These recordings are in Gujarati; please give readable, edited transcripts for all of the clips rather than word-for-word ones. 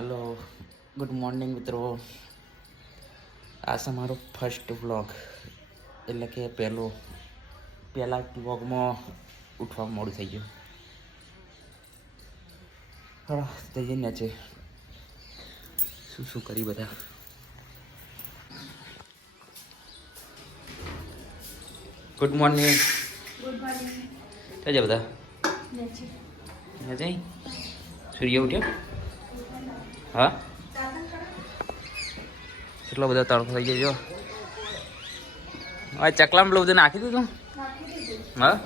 હલો, ગુડ મોર્નિંગ મિત્રો. આ છે મારો ફર્સ્ટ વ્લોગ, એટલે કે પહેલા વ્લોગમાં ઉઠવા મોડું થઈ ગયું. હા, જઈએ ને છે શું કરી બધા. Good morning. થઈ બધા સૂર્ય ઉઠ્યો. હા, કેટલો બધો તડકો થઈ ગયો. હવે ચકલામાં પેલું બધું નાખી દીધું. હા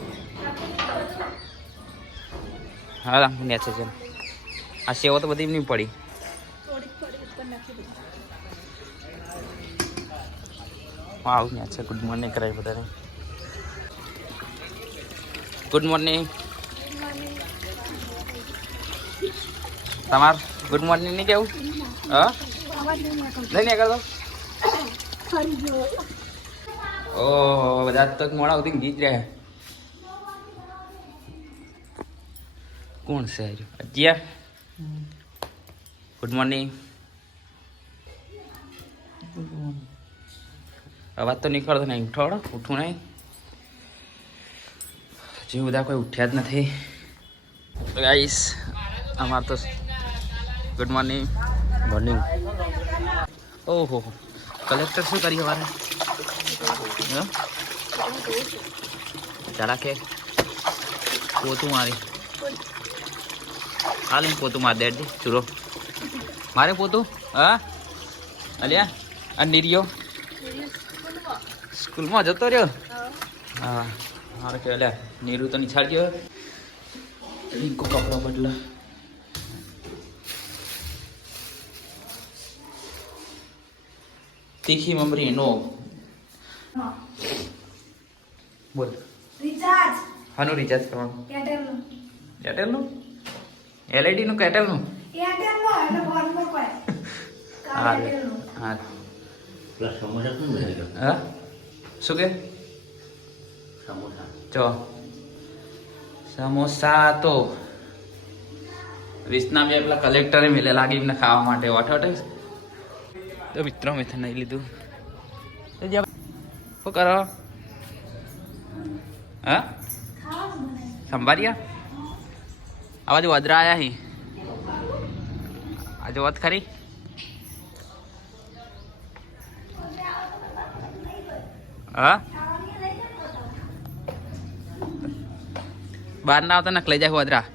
હા, નેચે છે. આ સેવો તો બધી નહીં પડી. હા, આવું નેચે. ગુડ મોર્નિંગ કરાય બધાને. Good morning. તમાર ગુડ મોર્નિંગ નહીં કેવું? હા, નહીં નીકળતો. ઓહો, બધા તો મોડા સુધી ગીત રહ્યા. કોણ છે અજ્યા? Good morning. અવાજ તો નીકળતો નહીં. ઉઠો, ઉઠું નહીં. જે બધા કોઈ ઉઠ્યા જ નથી. ગાઈસ, અમાર તો ગુડ મોર્નિંગ. મોર્નિંગ. ઓહો, કલેક્ટર શું કરી અમારે? જરા કે પોતું મારી હાલ પોતું માર દે ચૂરો મારે પોતું. હા અલ્યા આ નીરિયો સ્કૂલમાં જતો રહ્યો. હા મારે કે અલ્યા નીરુ તો નિછાડ્યો. રિંકો કપડા બદલા. તીખી મમરી નો બોલ. રિચાર્જ હાનું રિચાર્જ કરવાનું? એરટેલ નું એલઈડી નું એરટેલ નું? એરટેલ નું એટલે ફોન પર કોઈ હા હા પ્લસ સમોસા શું મળે? હા શું કે સમોસા ચો સમોસા તો વિસના બે પેલા કલેક્ટરે મિલે લાગી એમને ખાવા માટે વાઠોટે તો મિત્રો મેં નહીં લીધું. શું કરો? હા સંભાળ્યા આ બાજુ વદરા આવ્યા હી. આજે વાત ખરી. હા બહાર ના આવતા નક લઈ જાય વદરા.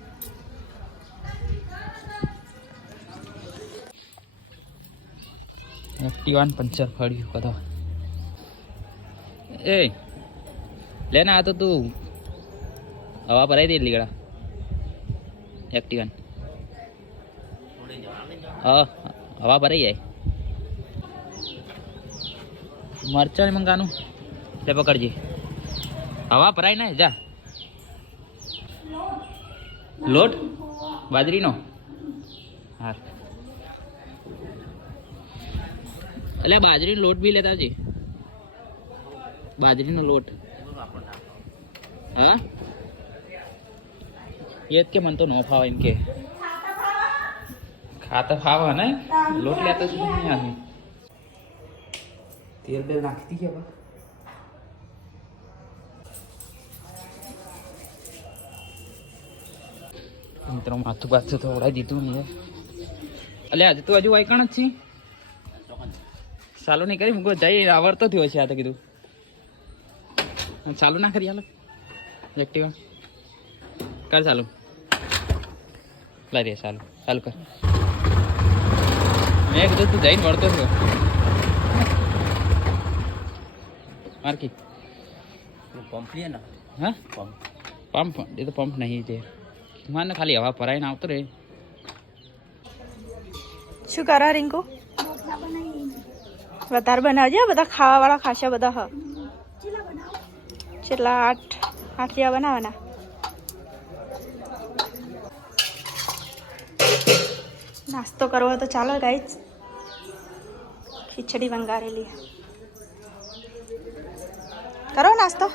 એક્ટિવાન પંચર ફળ્યું બધા. એ લેના આ તો તું હવા ભરાઈ દે લીગડા એક્ટિવાન. હા હવા ભરાઈ જાય. મરચાં મંગાનું તે પકડજે. હવા ભરાય ને જા. લોટ બાજરીનો? હા એટલે બાજરીનો લોટ બી લેતા આવજે. બાજરીનો લોટ. હા એ જ કે મને તો ન ફાવે એમ કે. ખાતા ફાવે ને લોટ લેતા જ નહીં આવે. તેલ બેલ નાખી દીધી હવે. મિત્રો માથું પાછું તો ઓળાઈ દીધું ને. એટલે આજે તું હજુ વાયકણ જ છી. ચાલુ નહીં કરી મૂકો જઈ આવડતો થયો છે. આ તો કીધું ચાલુ ના કરી હાલો એક્ટિવા કર ચાલુ. લારી ચાલુ ચાલુ કર. મેં કીધું તું જઈને વળતો થયો માર્કી. પંપ લે ને. હા પંપ એ તો પંપ નહીં છે મારે ખાલી હવા ભરાઈને આવતો રે. શું કરો રિંકુ? વધારે બનાવજો. બધા ખાવા વાળા ખાશે બધા. હ કેટલા 8 જેવા બનાવવાના. નાસ્તો કરવો તો ચાલો ગાઈસ. ખીચડી વંગારેલી કરો નાસ્તો.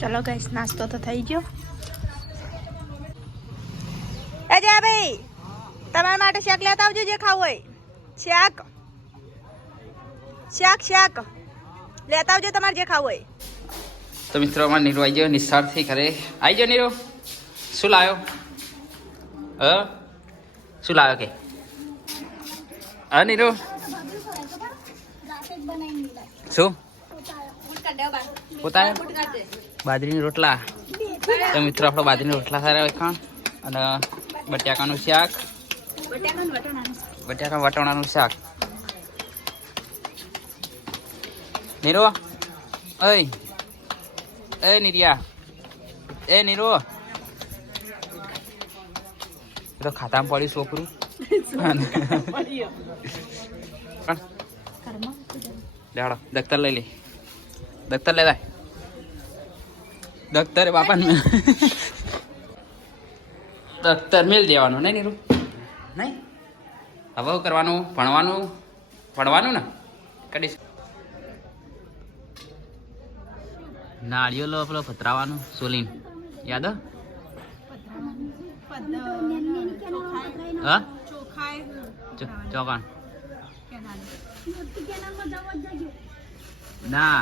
ચલો ગાઈસ નાસ્તો તો થઈ ગયો. એ જા ભાઈ તમારા માટે શાક લેતા આવજો જે ખાવું હોય. શાક શાક શાક લેતા આવજો તમારે જે ખાવું હોય. તો મિત્રો અમારે નીરુ આવી ગયો નિશાળથી ઘરે. આવી ગયો નીરુ. શું લાવ્યો? શું લાવ્યો કે? હા નીરુ શું પોતા બાજરીની રોટલા. તો મિત્રો આપણો બાજરીની રોટલા સારા વખાણ અને બટાકાનું શાક, બટાકા વટાણાનું શાક. નીરુ ઓય એ નીરિયા એ નીરુ તો ખાતામાં પડ્યું છોકરું. લેવાડો દફતર લઈ લે. દફતર લેતા દફતર બાપાને દફતર મેલ દેવાનું નહીં નીરુ નહીં. હવે શું કરવાનું? ભણવાનું ભણવાનું ને કડીશ. નાળિયેર પેલો પતરાવાનું સોલીન યાદ? હા ચોકાણ ના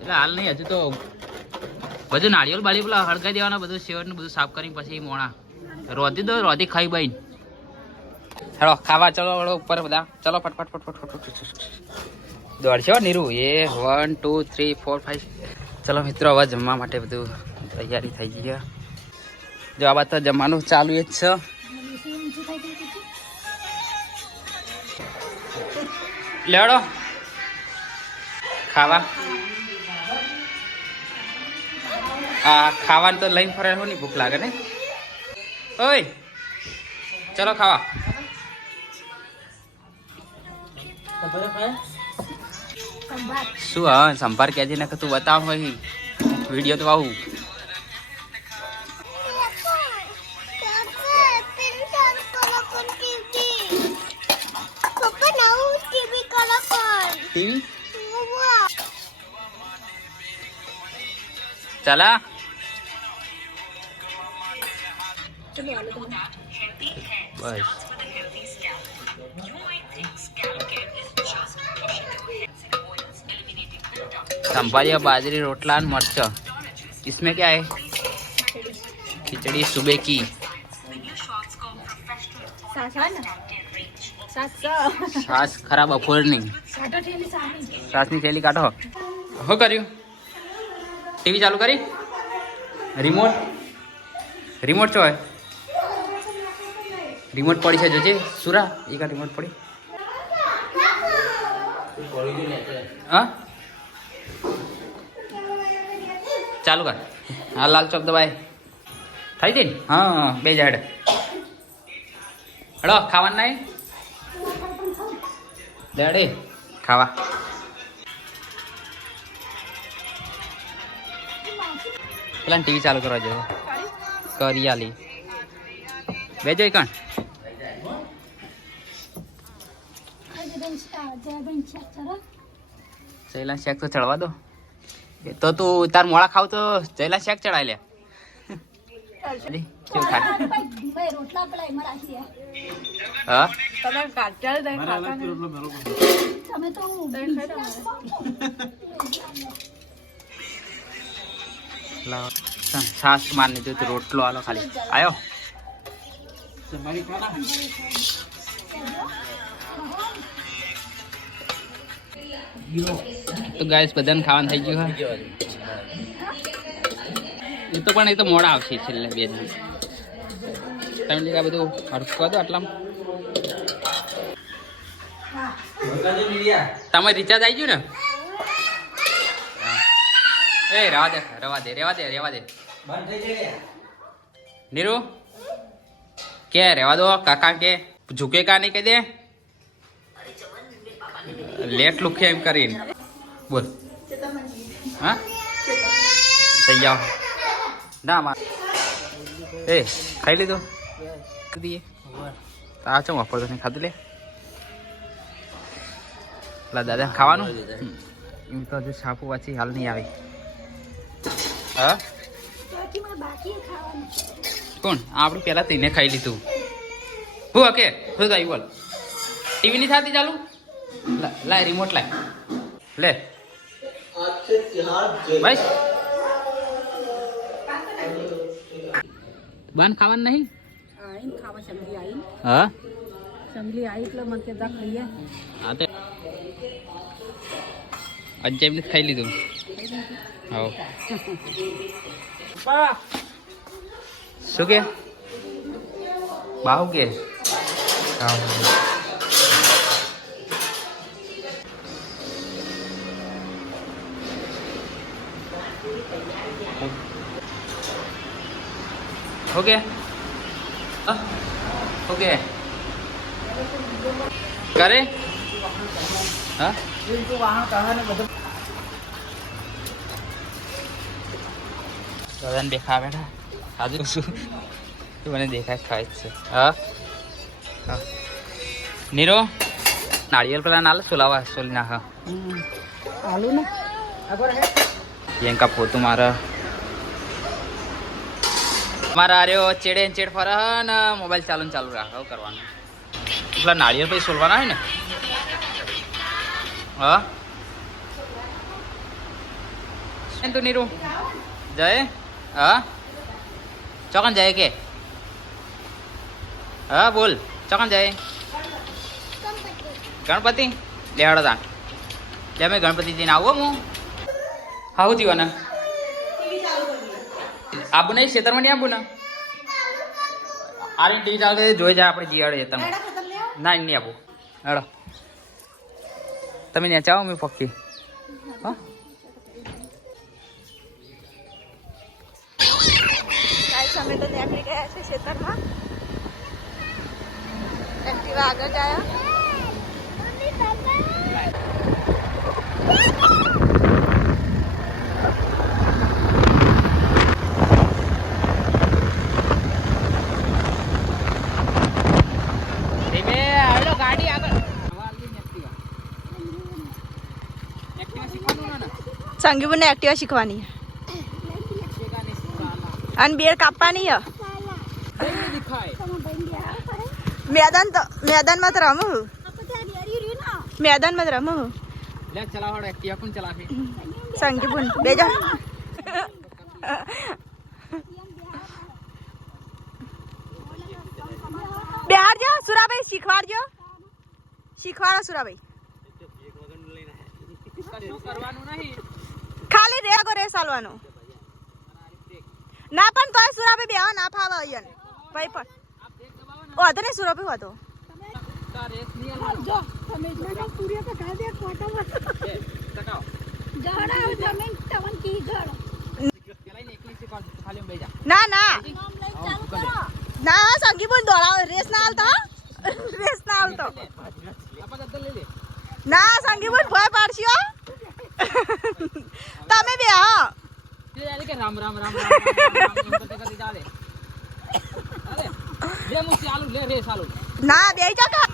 એટલે હાલ નહીં, હજુ તો બધું નાળિયેર બાળી પેલા હળગાઈ દેવાના, બધું સેવડ બધું સાફ કરી પછી મોણા રોધી દો. રોધી ખાઈ બાઈ હેડો ખાવા. ચલો વળો ઉપર બધા. ચલો ફટફટ ફટફટ ફટફટ દોડશો નીરુ. એ 1 2 3 4 5. ચલો મિત્રો હવે જમવા માટે બધું તૈયારી થઈ ગઈ. જો આ બાદ તો જમવાનું ચાલુ જ છે. લેડો ખાવા. આ ખાવાનું તો લઈને ફરે હો ની ભૂખ લાગે ને. ઓય ચલો ખાવા. શું હા સંભાર કહેજે ને કે તું બતાવ હોય વિડીયો તો આવું. चला बस संभालिया बाजरी रोटला मर्चा. इसमें क्या है? खिचड़ी सुबह की. सास खराब अफोर नहीं. सास ની થેલી કાઢો. શું કર્યું? ટીવી ચાલુ કરી? રિમોટ રિમોટ છો? રિમોટ પડી છે જોજે સુરા. એક રિમોટ પડી. હા ચાલુ કર. હા લાલ ચોક દબાય થઈ ગઈ ને. હા બે જાડ હડો ખાવાનું નહીં દેડે ખાવા. પેલા ટીવી ચાલુ કરવા જોઈએ. કરિયાલી બે જોઈ કણ જયલા શેક તો ચડવા દો. તો તું તાર મોડા ખાવ તો જયલા શેક ચડાય લે. કેવું થાય? હા છાસ માર ને જો રોટલો આલો ખાલી આયો. તો ગાઈસ બધાને ખાવાનું થઈ ગયું. એ તો પણ એ તો મોડા આવશે છેલ્લે 2 દિવસ. તમે લીધા બધું હરખવા દો આટલામાં. તમારે રિચાર્જ આવી ગયું ને? એ રેવા દે રેવા દે રેવા દે રેવા દે નીરુ કે રેવા દો. કાકા કે ઝૂકે કા નહીં કહી દે. લેટ લુખે એમ કરીને બોલ. હા થઈ જાઓ ના માર. એ ખાઈ લીધો દઈએ આ ચમ વાપરતો નહીં ખાધું લે. દાદા ખાવાનું એમ તો હજુ સાપુ વાંચી હાલ નહીં આવી. હા કોણ આપણે પેલા તેને ખાઈ લીધું. હું ઓકે શું થયું બોલ. ટીવી નહીં થતી ચાલુ. લાય રિમોટ લાય લે ભાઈ. બાન ખાવાનું નહીં. હા અજય ખાઈ લીધું. શું કે બાહુ કે ઓકે ઓકે કરે હા દાદાને દેખા બેઠા આજુ શું મને દેખાય ખાય જ છે. હા હા નીરો નાળિયેર પેલા નાલ સોલાવા સોલી નાખ આલુ ને પ્રિયંકા પોતું મારા આર્યો ચેડે ચેડ ફરે ને મોબાઈલ ચાલુ રાખો કરવાનું. પેલા નાળિયેર પછી સોલવાના હોય ને. હા તું નીરુ જાય. હા ચોકન જાય કે હા બોલ ચોકન જાય. ગણપતિ લેવાડો તા લે મેં ગણપતિ જઈને આવો હું આવું જીવાના આબુ નહીં ખેતરમાં નહીં આબુ ને આરે ટીવી ચાલુ જોઈ જાય આપણે જીવાડે તમે ના નહીં આપું હેડો તમે ત્યાં ચાવો મેં પક્કી. હા અમે તો નીકળી ગયા છે ખેતરમાં. એક્ટિવા આગળ ગયા. ગાડી આગળ સંગીબુને એક્ટિવા શીખવાની અને બેર કાપવાની મેદાનમાં તો રમું મેદાનમાં તો રમું સંગીબુન બેજા બેહારજો સુરાભાઈ શીખવાડજો સુરાભાઈ ખાલી રેગો રેસ હાલવાનો ના પણ તોય સુરાભાઈ બેહો ના ફાવે અહીંયા ભાઈ પણ વાંધો નહીં સુરાભાઈ વાંધો ના ના ના સંગી પણ દોડાવો રેસ ના હાલતો ના સંગી પણ ભય પાડશો તમે બે હા રામ રામ રામ ના બે જકા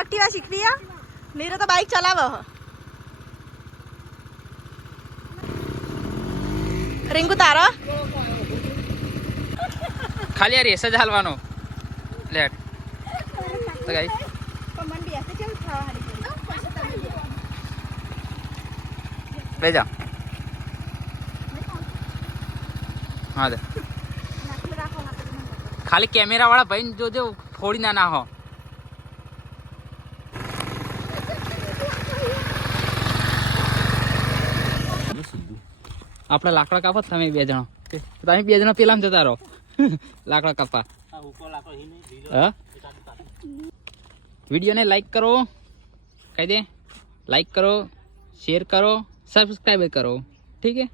એક્ટિવા શીખવી નીરો તો બાઈક ચલાવે રિંકુ તારો ખાલી આ રેસ જ હાલવાનો લેટ તો ગાઈ બે જા હા દે ખાલી કેમેરા વાળા ભાઈ જોજો ફોડી ના હો. આપડે લાકડા કાપો તમે બે જણા તમે બે જણા પેલા જતા રહો લાકડા કાપા. હા વિડીયો ને લાઈક કરો કહી દે લાઈક કરો શેર કરો સબસ્ક્રાइब કરો ઠીક है.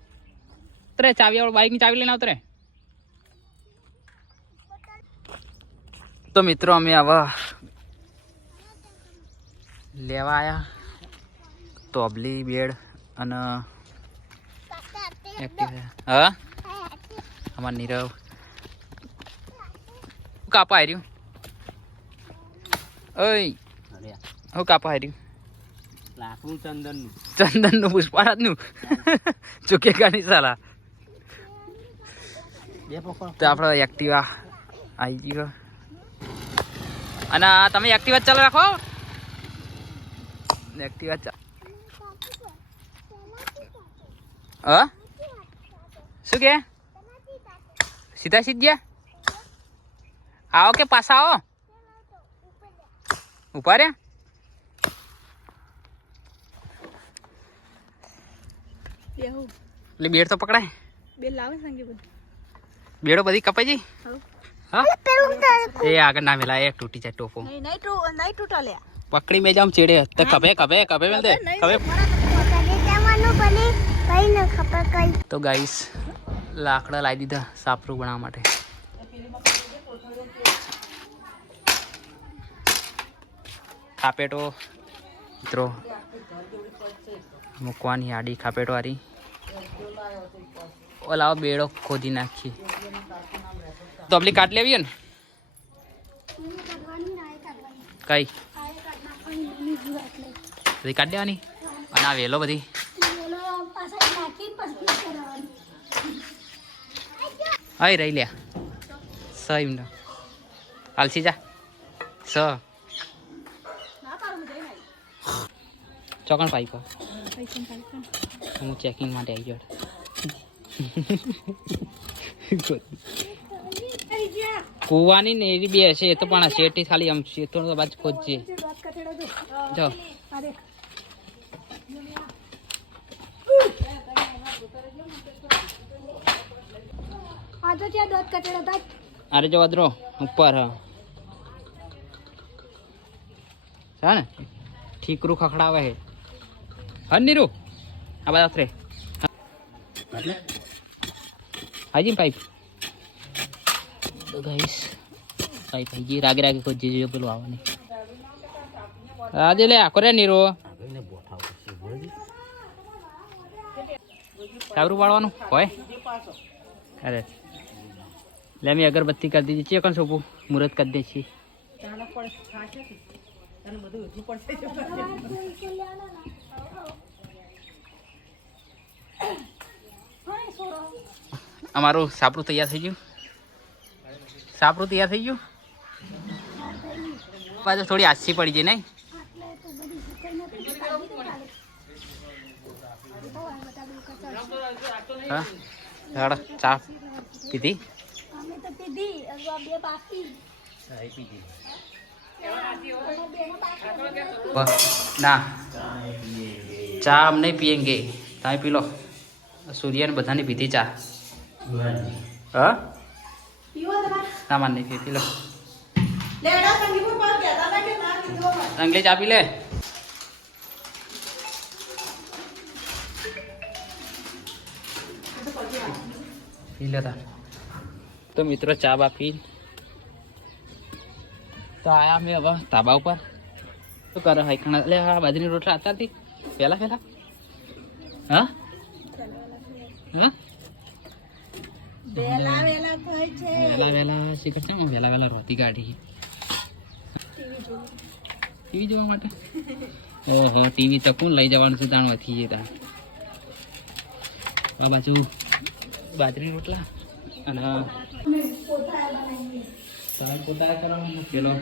તરે ચાવી વાળો બાઈક ની ચાવી લઈને આવતરે. તો મિત્રો અમે આવા લેવા આયા તોબલી બેડ અને એક્ટિવ. હા અમાર નીરવ કાપા હાર્યું ઓય હું કાપા હાર્યું લાકડું ચંદનનું ચંદનનું પુષ્પારાજનું ચૂકે ગાની સાલા બે પકડો તો આપણે એક્ટિવા આવી ગયો અને આ તમે એક્ટિવા ચાલુ રાખો એક્ટિવા ચાલ હા શું કે સીધા સીધ્યા આવો કે પાછા આવો ઉભા રે એટલે બેડ તો પકડાય બેડો બધી કપાઈ જઈ હા એ આગળ ના મેલા એક તૂટી જાય ટોપો પકડી મેં જામ ચેડે તો કભે કભે કભે મેલ દે કભે તો ગાઈસ લાકડા લાવી દીધા સાપરું બનાવવા માટે ખાપેટો મિત્રો મૂકવાની આડી ખાપેટો વાળી ઓલાવો બેડો ખોદી નાખીએ તો આપલી કાટ લેવી ને કઈ બધી કાઢ દેવાની અને આ વેલો બધી હા રહી લ્યા સ એમનો આલસી જા સ ચોકણ પાઇપ હું ચેકિંગ માટે આવી ગયો કુવાની ને એવી બે હશે એ તો પણ શેઠી ખાલી આમ શેઠો તો બાજુ ખોજશે જો અરે જો અદરો ઉપર હા ને ઠીકરું ખખડાવે હે હા નીરુ આ બધા રે હાજી પાઇપ ગાઈસ પાઇપ હાજી રાગે રાગે કોઈ જીજો પેલું આવવાની આજે લે આકો રે નીરુ સાબરું પાડવાનું હોય અરે લે મેં અગરબત્તી કરી દીધી છે કોણ સોપું મુહૂર્ત કરી દે છે અમારું સાપરું તૈયાર થઈ ગયું સાપરું તૈયાર થઈ ગયું પાછું થોડી આછી પડી જાય નહીં હા હેડો ચા પીધી ના ચા हम नहीं पियेंगे તમે પી લો સૂર્યને બધાની પીધી ચા હા સામાન નહીં પી લો અંગ્રેજ આપી લે પી લેતા તો મિત્રો ચા બા પી તો આયા મેં હવે ધાબા ઉપર શું કરે હાઈખણા લે આ બાજરીની રોટલા અત્યારથી પહેલા પહેલા હા હા વેલા શીખર છે વેલા રોતી કાઢી ટીવી જોવા માટે ઓહો ટીવી તો કોણ લઈ જવાનું છે તાણ વધી જતા આ બાજુ બાજરી રોટલા અને પોતા કરવાનું પેલો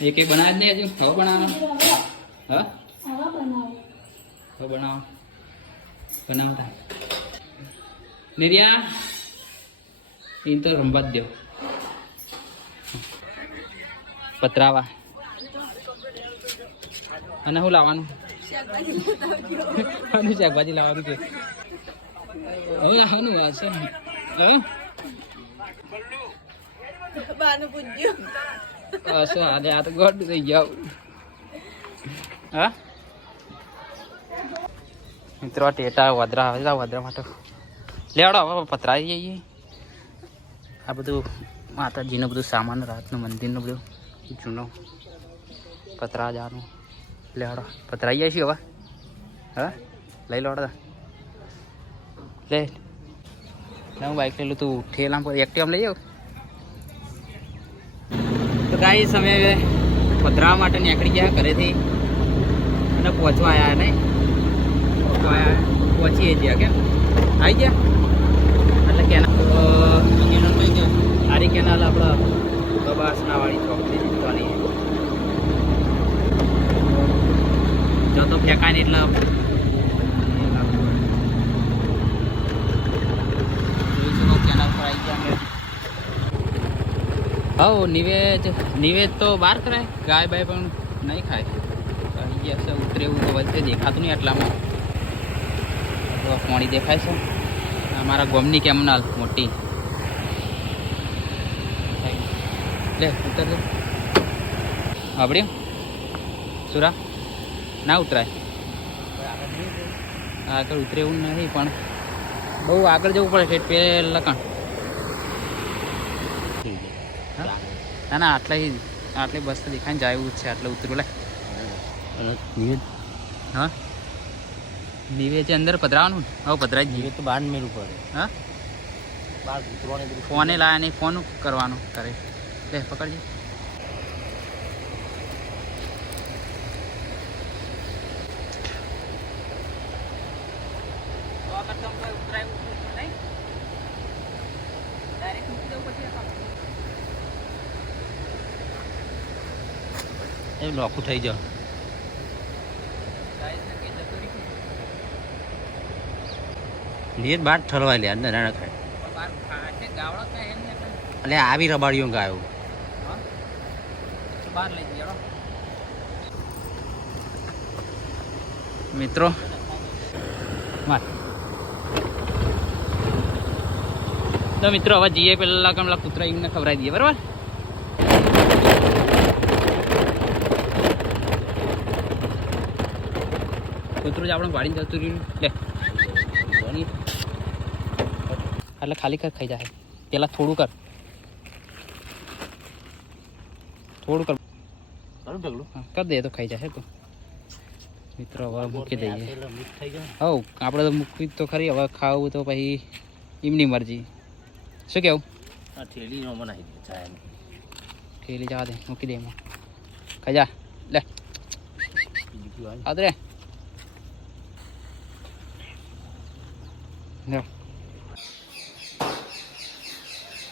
એક એક બનાવે જ નહીં હજુ હવે બનાવવાનું હા હવે બનાવતા નિર્યા એ તો રમવા જ દો પતરાવા અને શું લાવવાનું અને શાકભાજી લાવવાનું કે હવે લાવવાનું હશે હવે હશે આજે આ તો ગોડ થઈ જાવ હા મિત્રો ટેટા વધરા આવે છે વધરા માટે લેવડો હવે પતરાઈ જઈએ આ બધું માતાજીનું બધું સામાન રાતનું મંદિરનું બધું જૂનો પતરા જવાનું લેવડો પતરાઈ જાય છે હવે હા લઈ લો લે હું બાઇક લઈ તું ઠેલા પર એક્ટિવા લઈ જાવ. તો ગાઈસ અમે પધરાવા માટે નીકળી ગયા ઘરેથી અને પહોંચવા આવ્યા નહીં પહોંચીએ ગયા કેમ આવી ગયા એટલે કેનાલ આરી કેનાલ આપણે કબાસના વાળી ચોકથી જીતવાની જો તો ફેંકાય ને એટલે કેનાલ પર આવી ગયા અમે. હવ નિવેદ તો બહાર કરાય ગાય બાય પણ નહીં ખાય આવી ગયા છે ઉતરે એવું તો વચ્ચે દેખાતું નહીં એટલામાં પાણી દેખાય છે અમારા ગોમની કેમનાલ મોટી લે ઉતર લે આપડે સુરા ના ઉતરાય આગળ ઉતરે એવું નહીં પણ બહુ આગળ જવું પડે છે પેલા કાં ના ના આટલે બસ તો દેખાય ને જાય એવું જ છે આટલે ઉતરવું લે નિવેદ હા નિવેદ છે અંદર પધરાવાનું હવે પધરાઈ નિવેદ તો બહાર મેળવું પડે. હા બહાર ઉતરવાને ફોને લાયા નહીં ફોન કરવાનું કરે લે પકડજે. એ લોખું થઈ જાવ. નિવેદ બહાર ઠરવાય લે અંદર ના ખાય એટલે આવી રબાડીઓ ગાયો મિત્રો તો મિત્રો હવે જઈએ પેલા કમલા કૂતરા એમને ખવડાવી દઈએ બરાબર. કૂતરું જ આપણે વાડીને જતું રહ્યું લે એટલે ખાલી કર ખાઈ જાય પેલા થોડું કર કર દે તો ખાઈ જાય તું મિત્રો. હવે મૂકી દઈએ હવ આપણે તો મૂકવી તો ખરી હવે ખાવું તો પછી એમની મરજી શું કેવું થેલી જવા દે મૂકી દે એમાં ખાઈ જા લે આદરે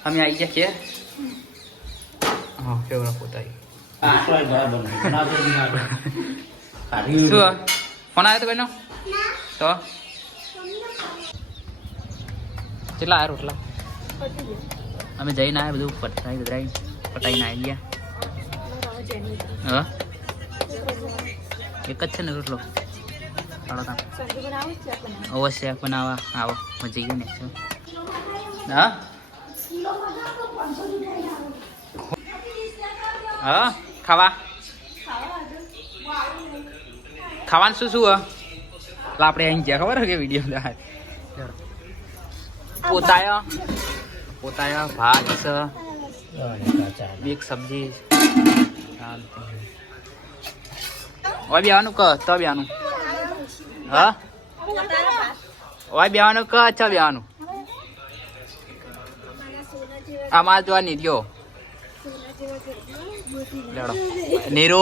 અમે આવી ગયા કે હા કેવડા પોતાઈ શું ફોન આવ્યો તો કોઈનો તો કેટલા આવ્યા રોટલા અમે જઈને આવ્યા બધું પટાઈને આવી ગયા. હા એક જ છે ને રોટલો અવશ્ય બનાવવા આવો મજા ગઈ ને. હા હા ખાવાનું શું શું આપણે અહીં ગયા ખબર કે વિડીયો પોતાયા ભાત છે એક સબ્જી ઓય બેવાનું ક તો બેવાનું હા ઓય બેવાનું ક ચ બેવાનું આમાં જોવા નહીં ગયો લેડો નીરો